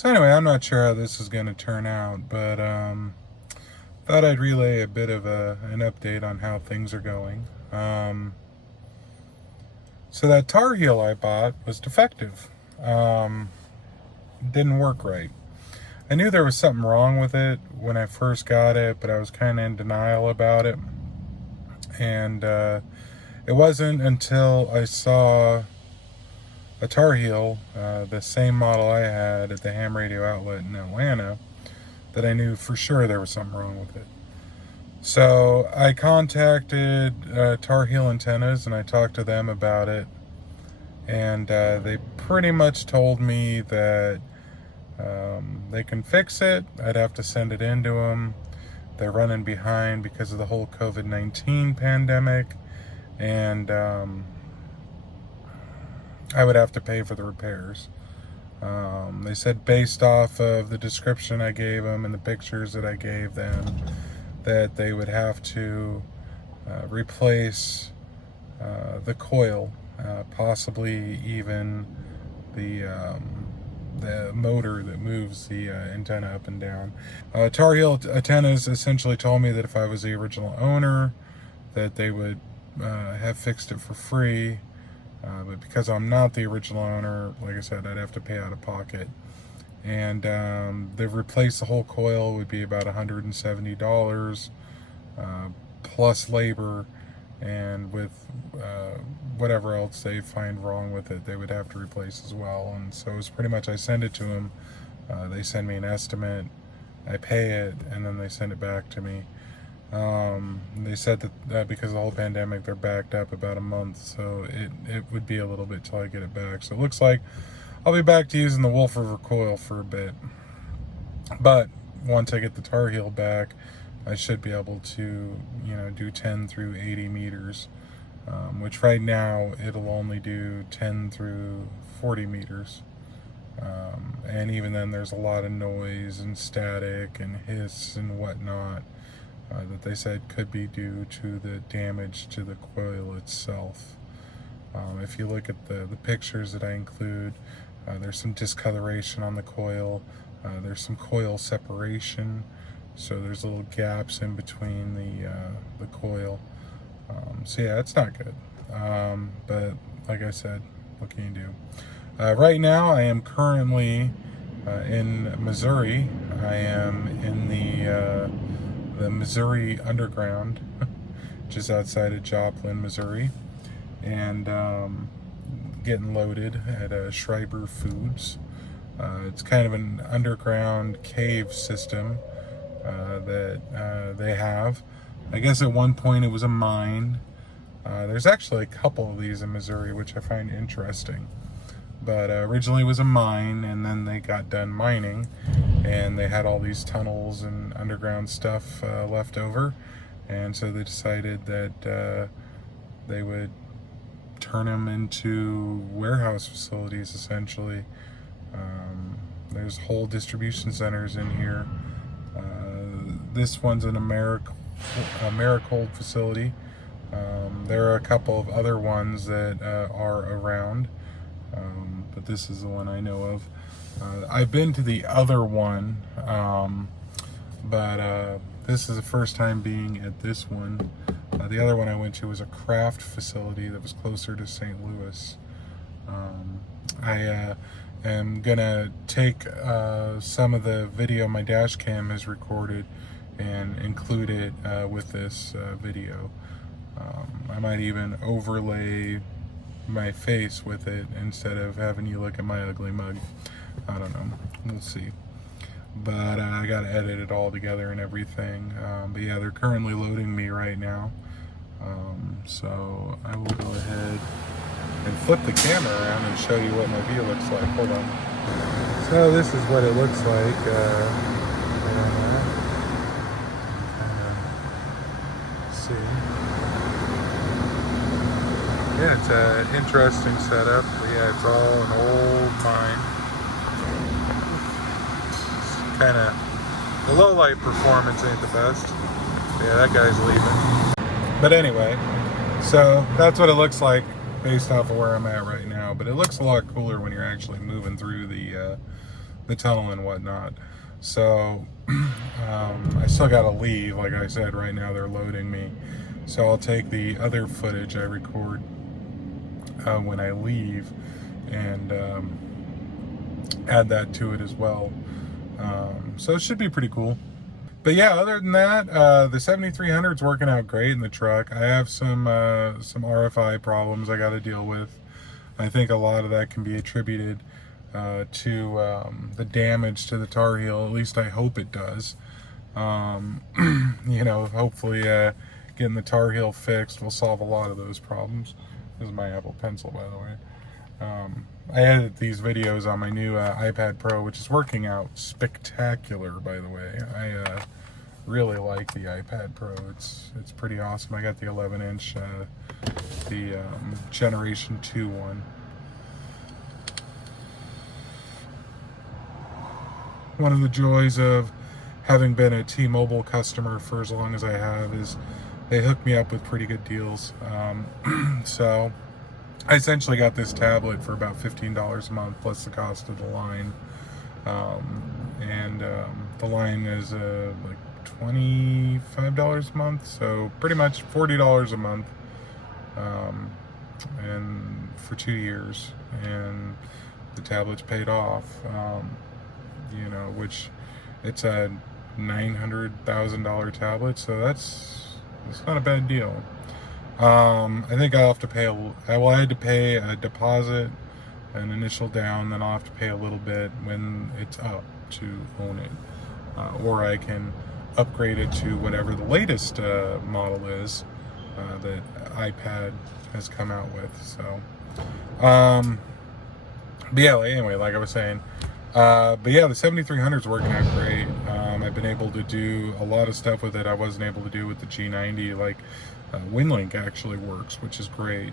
So anyway, I'm not sure how this is going to turn out, but thought I'd relay a bit of an update on how things are going. So that Tarheel I bought was defective. Didn't work right. I knew there was something wrong with it when I first got it, but I was kind of in denial about it. And it wasn't until I saw a Tarheel, the same model I had at the ham radio outlet in Atlanta, that I knew for sure there was something wrong with it. So I contacted Tarheel Antennas and I talked to them about it, and they pretty much told me that they can fix it. I'd have to send it in to them. They're running behind because of the whole COVID-19 pandemic, and I would have to pay for the repairs. They said based off of the description I gave them and the pictures that I gave them, that they would have to replace the coil, possibly even the motor that moves the antenna up and down. Tarheel Antennas essentially told me that if I was the original owner, that they would have fixed it for free. But because I'm not the original owner, like I said, I'd have to pay out of pocket. And they've replaced the whole coil, would be about $170 plus labor, and with whatever else they find wrong with it, they would have to replace as well. And so it's pretty much, I send it to them, they send me an estimate, I pay it, and then they send it back to me. They said that because of the whole pandemic, they're backed up about a month, so it would be a little bit till I get it back. So it looks like I'll be back to using the Wolf River coil for a bit. But once I get the Tarheel back, I should be able to, do 10 through 80 meters, which right now it'll only do 10 through 40 meters. And even then, there's a lot of noise and static and hiss and whatnot that they said could be due to the damage to the coil itself. If you look at the pictures that I include, there's some discoloration on the coil. There's some coil separation, so there's little gaps in between the coil. So yeah, it's not good. But like I said, what can you do? Right now, I am currently in Missouri. I am in the Missouri Underground, just outside of Joplin, Missouri, and getting loaded at Schreiber Foods. It's kind of an underground cave system that they have. I guess at one point it was a mine. There's actually a couple of these in Missouri, which I find interesting. But originally it was a mine, and then they got done mining, and they had all these tunnels and underground stuff left over, and so they decided that they would turn them into warehouse facilities, essentially. There's whole distribution centers in here. This one's an Americold facility. There are a couple of other ones that are around, but this is the one I know of. I've been to the other one, but this is the first time being at this one. The other one I went to was a craft facility that was closer to St. Louis. I am gonna take some of the video my dash cam has recorded and include it with this video. I might even overlay my face with it instead of having you look at my ugly mug. I don't know, we'll see. But I gotta edit it all together and everything. But yeah, they're currently loading me right now. So I will go ahead and flip the camera around and show you what my view looks like. Hold on. So this is what it looks like. See. Yeah, it's an interesting setup. But yeah, it's all an old mine. It's kind of, the low light performance ain't the best. Yeah, that guy's leaving. But anyway, so that's what it looks like based off of where I'm at right now. But it looks a lot cooler when you're actually moving through the the tunnel and whatnot. So I still got to leave. Like I said, right now they're loading me. So I'll take the other footage I record when I leave and add that to it as well. So it should be pretty cool. But yeah, other than that, the 7300 is working out great in the truck. I have some RFI problems I got to deal with. I think a lot of that can be attributed to the damage to the Tarheel. At least I hope it does. You know, hopefully getting the Tarheel fixed will solve a lot of those problems. This is my Apple Pencil, by the way. I edit these videos on my new iPad Pro, which is working out spectacular, by the way. I really like the iPad Pro. It's pretty awesome. I got the 11-inch, the Generation 2 one. One of the joys of having been a T-Mobile customer for as long as I have is they hook me up with pretty good deals. So I essentially got this tablet for about $15 a month plus the cost of the line. The line is like $25 a month, so pretty much $40 a month, and for 2 years, and the tablet's paid off. You know, which it's a $900,000 tablet, so it's not a bad deal. I think I'll have to pay I had to pay a deposit, an initial down, then I'll have to pay a little bit when it's up to own it, or I can upgrade it to whatever the latest model is that iPad has come out with. So, but yeah, anyway, like I was saying, but yeah, the 7300 is working out great. I've been able to do a lot of stuff with it I wasn't able to do with the G90, like WinLink actually works, which is great.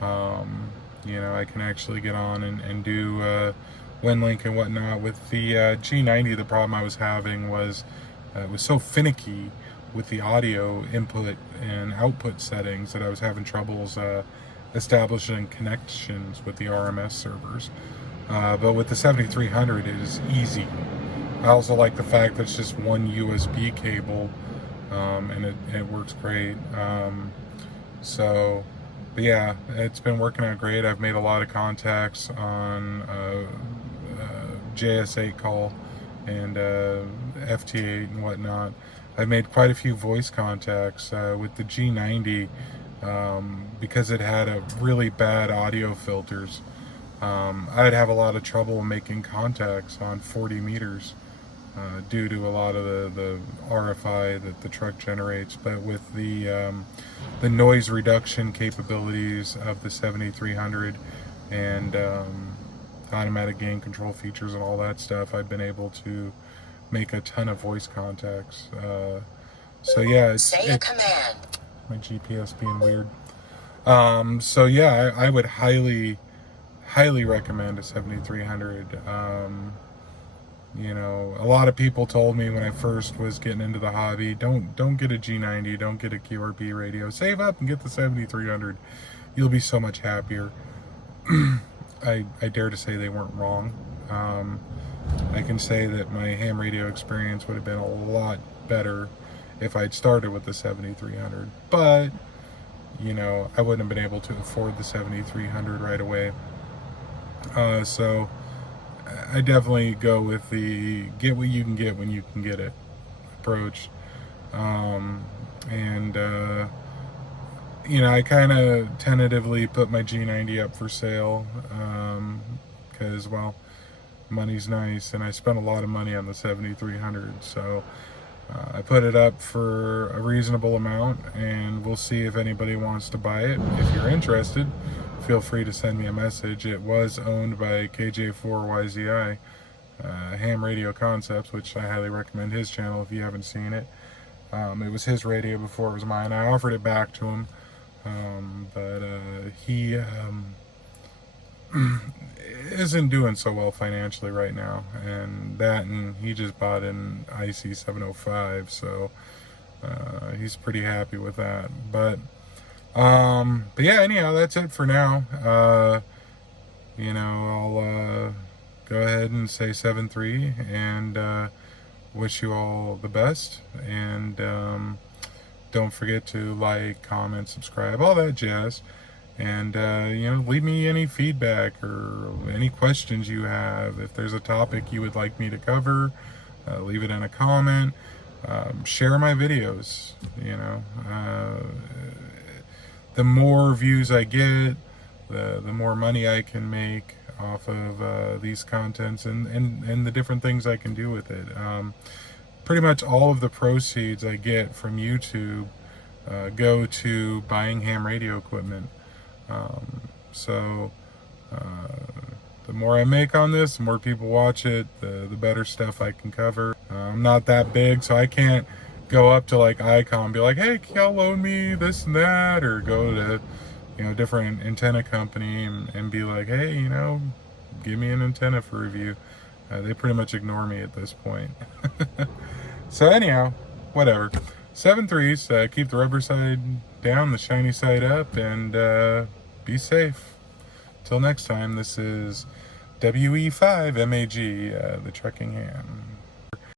You know, I can actually get on and do WinLink and whatnot. With the G90, the problem I was having was it was so finicky with the audio input and output settings that I was having troubles establishing connections with the RMS servers. But with the 7300, it is easy. I also like the fact that it's just one USB cable, and it works great. But yeah, it's been working out great. I've made a lot of contacts on JS8 call and FT8 and whatnot. I've made quite a few voice contacts with the G90 because it had a really bad audio filters. I'd have a lot of trouble making contacts on 40 meters due to a lot of the RFI that the truck generates. But with the noise reduction capabilities of the 7300 and automatic gain control features and all that stuff, I've been able to make a ton of voice contacts. So yeah, say a command. My GPS being weird. So yeah, I would highly recommend a 7300. You know, a lot of people told me when I first was getting into the hobby, don't get a G90, don't get a QRP radio, save up and get the 7300. You'll be so much happier. I dare to say they weren't wrong. I can say that my ham radio experience would have been a lot better if I'd started with the 7300, but you know, I wouldn't have been able to afford the 7300 right away. So I definitely go with the get what you can get when you can get it approach. You know, I kind of tentatively put my G90 up for sale because, well, money's nice, and I spent a lot of money on the 7300, so I put it up for a reasonable amount, and we'll see if anybody wants to buy it. If you're interested, feel free to send me a message. It was owned by KJ4YZI, Ham Radio Concepts, which I highly recommend his channel if you haven't seen it. It was his radio before it was mine. I offered it back to him, but he isn't doing so well financially right now, and he just bought an IC 705, so he's pretty happy with that. But yeah, anyhow, that's it for now. You know, go ahead and say 7.3 and wish you all the best. And don't forget to like, comment, subscribe, all that jazz. And leave me any feedback or any questions you have. If there's a topic you would like me to cover, leave it in a comment. Share my videos. The more views I get, the more money I can make off of these contents and the different things I can do with it. Pretty much all of the proceeds I get from YouTube go to buying ham radio equipment. So the more I make on this, the more people watch it, the better stuff I can cover. I'm not that big, so I can't go up to like Icon and be like, hey, can y'all loan me this and that, or go to different antenna company and be like, hey, give me an antenna for review. They pretty much ignore me at this point. So anyhow, whatever. 7.3s, keep the rubber side down, the shiny side up, and be safe. Till next time, this is WE5MAG, the trucking ham.